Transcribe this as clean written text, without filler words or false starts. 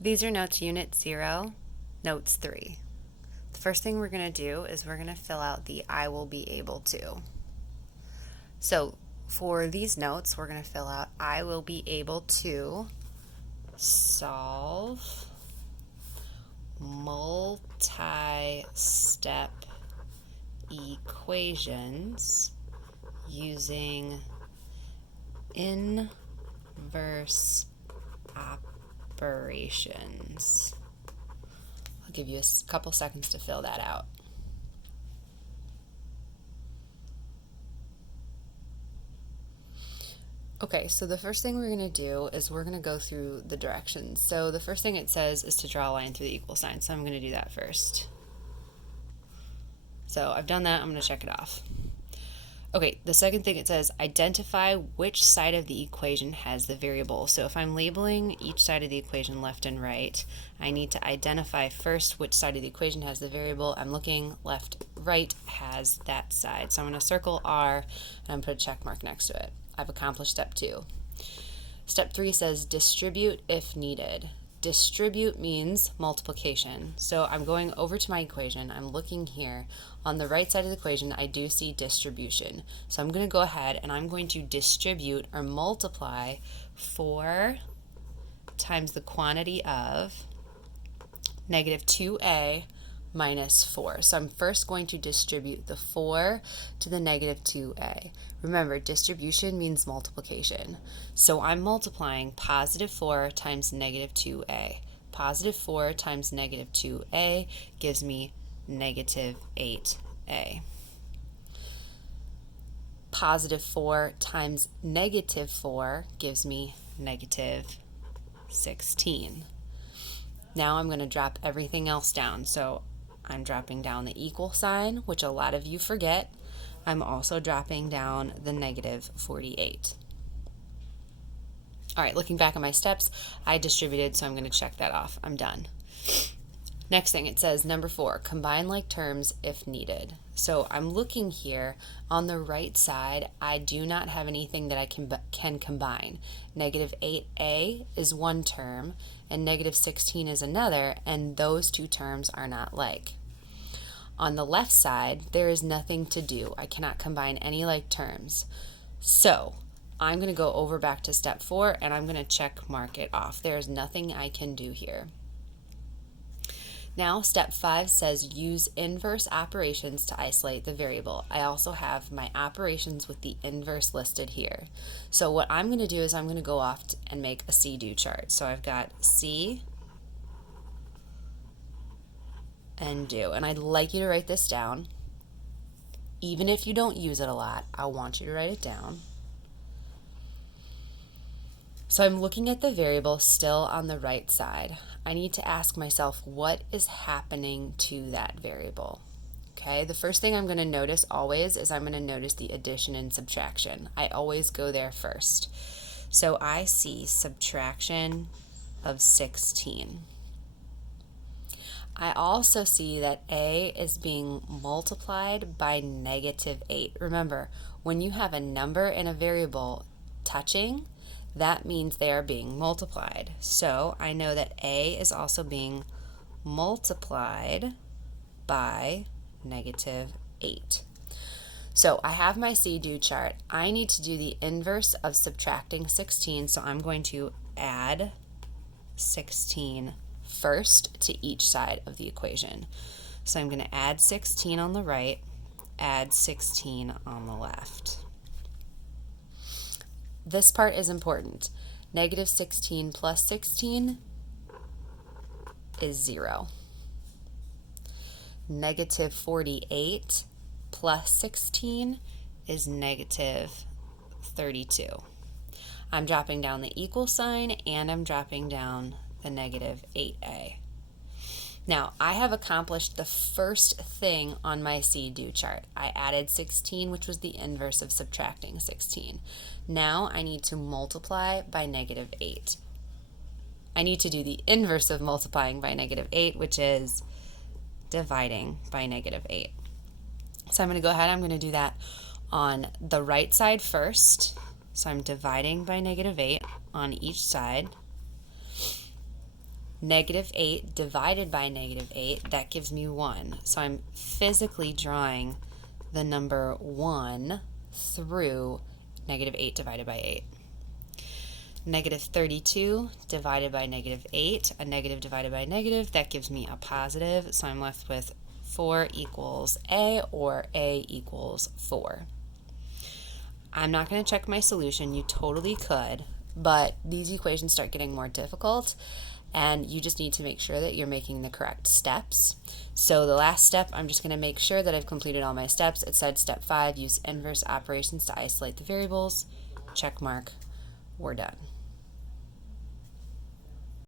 These are notes unit 0, notes 3. The first thing we're going to do is we're going to fill out the I will be able to. So for these notes, we're going to fill out I will be able to solve multi-step equations using inverse operations. I'll give you a couple seconds to fill that out. Okay, so the first thing we're going to do is we're going to go through the directions. So the first thing it says is to draw a line through the equal sign, so I'm going to do that first. So I've done that, I'm going to check it off. Okay, the second thing it says, identify which side of the equation has the variable. So if I'm labeling each side of the equation left and right, I need to identify first which side of the equation has the variable. I'm looking left, right has that side. So I'm going to circle R and I'm going to put a check mark next to it. I've accomplished step 2. Step 3 says distribute if needed. Distribute means multiplication. So I'm going over to my equation. I'm looking here. On the right side of the equation, I do see distribution. So I'm going to go ahead and I'm going to distribute or multiply 4 times the quantity of negative 2a minus 4. So I'm first going to distribute the 4 to the negative 2a. Remember, distribution means multiplication. So I'm multiplying positive 4 times negative 2a. Positive 4 times negative 2a gives me negative 8a. Positive 4 times negative 4 gives me negative 16. Now I'm going to drop everything else down. So I'm dropping down the equal sign, which a lot of you forget. I'm also dropping down the negative 48. All right, looking back at my steps, I distributed, so I'm going to check that off. I'm done. Next thing, it says number 4, combine like terms if needed. So I'm looking here on the right side. I do not have anything that I can combine. Negative 8a is one term and negative 16 is another, and those two terms are not like. On the left side, there is nothing to do. I cannot combine any like terms. So I'm going to go over back to step 4 and I'm going to check mark it off. There is nothing I can do here. Now, step 5 says use inverse operations to isolate the variable. I also have my operations with the inverse listed here. So what I'm going to do is I'm going to go off and make a see-do chart. So I've got see and do. And I'd like you to write this down. Even if you don't use it a lot, I want you to write it down. So I'm looking at the variable still on the right side. I need to ask myself what is happening to that variable. Okay, the first thing I'm going to notice always is I'm going to notice the addition and subtraction. I always go there first. So I see subtraction of 16. I also see that a is being multiplied by negative 8. Remember, when you have a number and a variable touching, that means they are being multiplied. So I know that a is also being multiplied by negative 8. So I have my see-do chart. I need to do the inverse of subtracting 16, so I'm going to add 16 first to each side of the equation. So I'm going to add 16 on the right, add 16 on the left. This part is important. Negative 16 plus 16 is 0. Negative 48 plus 16 is negative 32. I'm dropping down the equal sign and I'm dropping down the negative 8a. Now, I have accomplished the first thing on my see-do chart. I added 16, which was the inverse of subtracting 16. Now I need to multiply by negative 8. I need to do the inverse of multiplying by negative 8, which is dividing by negative 8. So I'm going to go ahead, I'm going to do that on the right side first. So I'm dividing by negative 8 on each side. Negative 8 divided by negative 8, that gives me 1. So I'm physically drawing the number 1 through negative 8 divided by 8. Negative 32 divided by negative 8, a negative divided by a negative, that gives me a positive, so I'm left with 4 equals A, or A equals 4. I'm not going to check my solution. You totally could, but these equations start getting more difficult, and you just need to make sure that you're making the correct steps. So the last step, I'm just going to make sure that I've completed all my steps. It said step 5, use inverse operations to isolate the variables. Check mark. We're done.